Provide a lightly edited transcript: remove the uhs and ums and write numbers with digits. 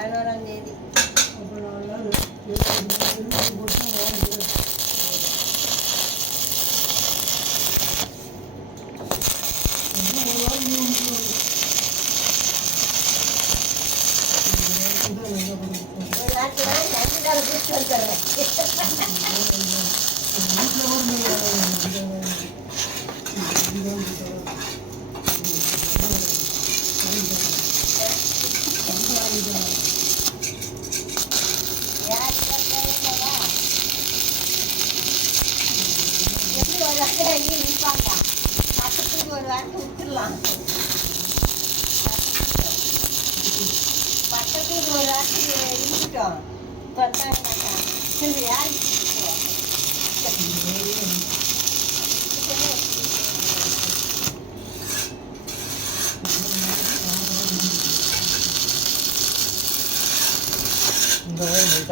11ஆம் தேதி. ஒரு நாளைக்கு 2 நாள் கூப்பிட்டு வந்துடுறேன். எப்படி ஒரு வாரத்தில் அங்கேயே நிற்பாங்க. பக்கத்துக்கு ஒரு வாரத்தை விட்டுடலாம். பக்கத்துக்கு ஒரு வாரத்துக்கு இருந்துட்டோம். வந்தாங்கன்னாக்கா சரி யார் இந்த